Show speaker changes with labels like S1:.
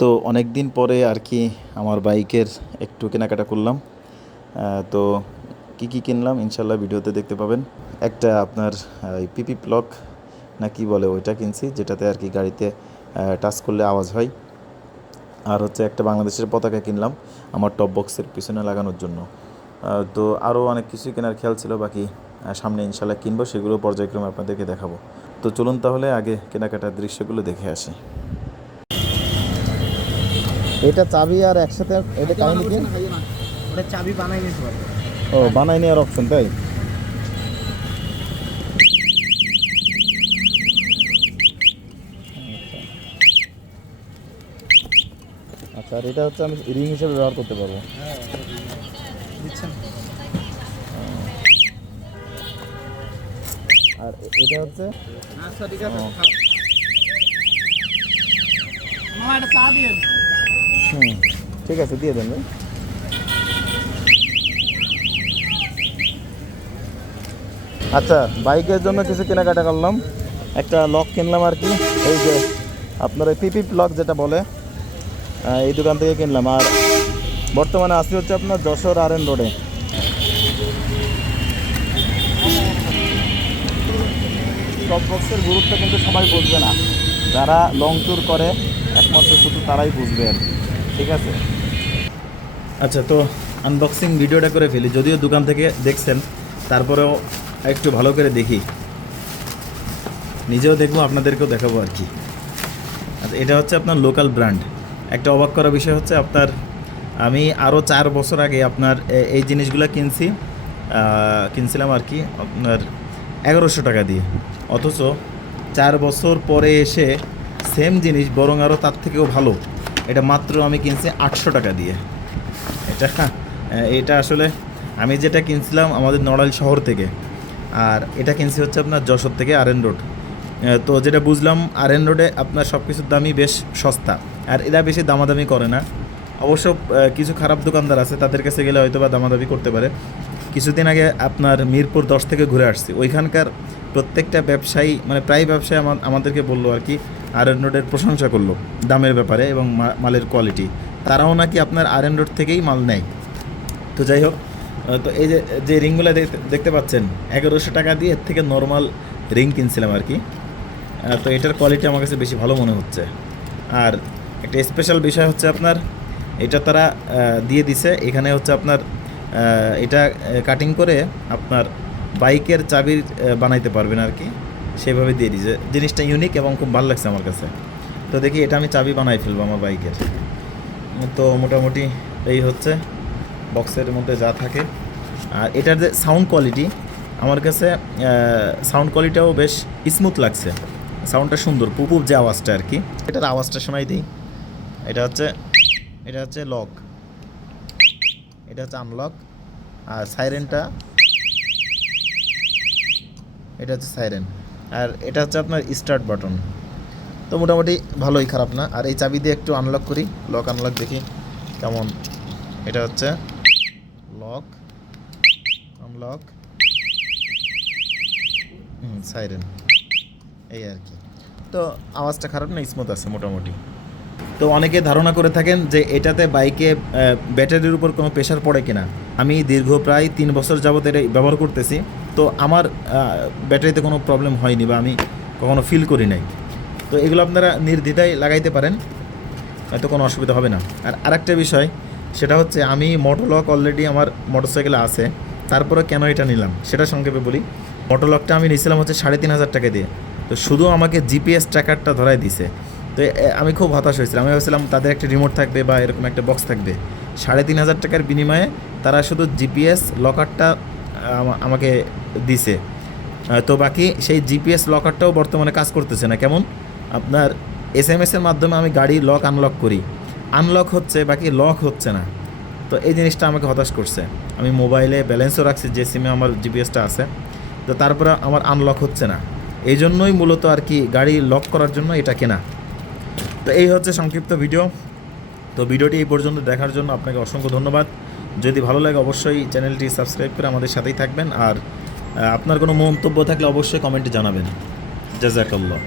S1: তো অনেক দিন পরে আর কি আমার বাইকের একটু কেনাকাটা করলাম। তো কি কি কিনলাম ইনশাল্লাহ ভিডিওতে দেখতে পাবেন। একটা আপনার পিপি প্লক না কি বলে ওইটা কিনছি, যেটাতে আর কি গাড়িতে টাচ করলে আওয়াজ হয়। আর হচ্ছে একটা বাংলাদেশের পতাকা কিনলাম আমার টপ বক্সের পিছনে লাগানোর জন্য। তো আরও অনেক কিছুই কেনার খেয়াল ছিল, বাকি সামনে ইনশাল্লাহ কিনবো, সেগুলো পর্যায়ক্রমে আপনাদেরকে দেখাবো। তো চলুন তাহলে আগে কেনাকাটার দৃশ্যগুলো দেখে আসি। এটা চাবি আর একসাথে এটা কাহিনী কি?
S2: ওটা চাবি বানাই নিতে পারবে
S1: ও বানাই নেওয়ার অপশন তাই? আচ্ছা আর এটা হচ্ছে আমি রিং হিসেবে ব্যবহার করতে পারব।
S2: দিচ্ছেন।
S1: আর এটা হচ্ছে?
S2: আচ্ছা ঠিক আছে। মামা এটা চা দিন
S1: হুম, ঠিক আছে, দিয়ে দেন। আচ্ছা বাইকের জন্য কিছু কেনাকাটা করলাম একটা লক কিনলাম আর কি, এই যে আপনার ওই পিপি লক যেটা বলে এই দোকান থেকে কিনলাম আর বর্তমানে আসি হচ্ছে আপনার যশোর আর এন রোডে টপ বক্সের গুরুত্ব কিন্তু সবাই বুঝবে না যারা লং ট্যুর করে, একমাত্র শুধু তারাই বুঝবে আর কি। ঠিক আছে? আচ্ছা তো আনবক্সিং ভিডিওটা করে ফেলি। যদিও দোকান থেকে দেখছেন, তারপরেও একটু ভালো করে দেখি। নিজেও দেখব, আপনাদেরকেও দেখাবো আর কি। আচ্ছা এটা হচ্ছে আপনার লোকাল ব্র্যান্ড একটা অবাক করা বিষয় হচ্ছে আপনার, আমি আরও চার বছর আগে আপনার এই জিনিসগুলো কিনছি কিনছিলাম আর কি আপনার এগারোশো টাকা দিয়ে। অথচ চার বছর পরে এসে সেম জিনিস, বরং আরও তার থেকেও ভালো। এটা মাত্র আমি কিনছি আটশো টাকা দিয়ে। এটা আহ, এটা আসলে আমি যেটা কিনছিলাম আমাদের নড়াইল শহর থেকে আর এটা কিনছি হচ্ছে আপনার যশোর থেকে আর এন রোড তো যেটা বুঝলাম আর এন রোডে আপনার সব কিছুর দামই বেশ সস্তা আর এরা বেশি দামাদামি করে না। অবশ্য কিছু খারাপ দোকানদার আছে তাদের কাছে গেলে হয়তো বা দামাদামি করতে পারে। কিছুদিন আগে আপনার মিরপুর দশ থেকে ঘুরে আসছি। ওইখানকার প্রত্যেকটা ব্যবসায়ী মানে প্রায় ব্যবসায়ী আমা- আমাদেরকে বলল আর কি আর এন রোডের প্রশংসা করল দামের ব্যাপারে এবং মালের কোয়ালিটি তারাও নাকি আপনার আর এন রোড থেকেই মাল নেয়। তো যাই হোক তো এই যে যে রিংগুলো দেখতে পাচ্ছেন, এগারোশো টাকা দিয়ে এর থেকে নর্মাল রিং কিনছিলাম আর কি। তো এটার কোয়ালিটি আমার কাছে বেশি ভালো মনে হচ্ছে। আর একটা স্পেশাল বিষয় হচ্ছে আপনার, এটা তারা দিয়ে দিছে। এখানে হচ্ছে আপনার এটা কাটিং করে আপনার বাইকের চাবির বানাইতে পারবেন আর কি। সেভাবে দিয়ে দিয়েছে। জিনিসটা ইউনিক এবং খুব ভালো লাগছে আমার কাছে। তো দেখি, এটা আমি চাবি বানাই ফেলব আমার বাইকের। তো মোটামুটি এই হচ্ছে বক্সের মধ্যে যা থাকে। আর এটার যে সাউন্ড কোয়ালিটি আমার কাছে সাউন্ড কোয়ালিটিটাও বেশ স্মুথ লাগছে। সাউন্ডটা সুন্দর পুপুপ যে আওয়াজটা আর কি। এটার আওয়াজটা শোনাই দিই। এটা হচ্ছে এটা হচ্ছে লক এটা হচ্ছে আনলক আর সাইরেনটা এটা হচ্ছে সাইরেন আর এটা হচ্ছে আপনার স্টার্ট বাটন তো মোটামুটি ভালোই খারাপ না। আর এই চাবি দিয়ে একটু আনলক করি। লক আনলক দেখি কেমন। এটা হচ্ছে লক আনলক সাইরেন এই আর কি। তো আওয়াজটা খারাপ না স্মুথ আছে মোটামুটি। তো অনেকে ধারণা করে থাকেন যে এটাতে বাইকে ব্যাটারির উপর কোনো প্রেশার পড়ে কিনা। আমি দীর্ঘ প্রায় তিন বছর যাবত এটা ব্যবহার করতেছি। তো আমার ব্যাটারিতে কোনো প্রবলেম হয়নি বা আমি কখনো ফিল করি নাই। তো এগুলো আপনারা নির্দ্বিধায় লাগাইতে পারেন, হয়তো কোনো অসুবিধা হবে না। আর আরেকটা বিষয়, সেটা হচ্ছে আমি মোটোলক অলরেডি আমার মোটর মোটরসাইকেলে আছে তারপরে কেন এটা নিলাম? সেটা সংক্ষেপে বলি। মোটোলকটা আমি নিয়েছিলাম হচ্ছে সাড়ে তিন হাজার টাকা দিয়ে। তো শুধু আমাকে জিপিএস ট্র্যাকারটা ধরাই দিছে। তো আমি খুব হতাশ হয়েছিলাম। আমি ভাবছিলাম, তাদের একটা রিমোট থাকবে বা এরকম একটা বক্স থাকবে। সাড়ে তিন হাজার টাকার বিনিময়ে তারা শুধু জিপিএস লকারটা আমাকে দিছে। তো বাকি সেই জিপিএস লকারটাও বর্তমানে কাজ করতেছে না। কেমন? আপনার এস এম এসের মাধ্যমে আমি গাড়ি লক আনলক করি। আনলক হচ্ছে, বাকি লক হচ্ছে না। তো এই জিনিসটা আমাকে হতাশ করছে। আমি মোবাইলে ব্যালেন্সও রাখছি, যে সিমে আমার জিপিএসটা আছে। তো তারপরে আমার আনলক হচ্ছে না। এই জন্যই মূলত আর কি গাড়ি লক করার জন্য এটা কেনা। তো এই হচ্ছে সংক্ষিপ্ত ভিডিও তো ভিডিওটি এই পর্যন্ত দেখার জন্য আপনাকে অসংখ্য ধন্যবাদ। যদি ভালো লাগে অবশ্যই চ্যানেলটি সাবস্ক্রাইব করে আমাদের সাথেই থাকবেন। আর আপনার কোনো মন্তব্য থাকলে অবশ্যই কমেন্টে জানাবেন। জাজাকাল্লাহ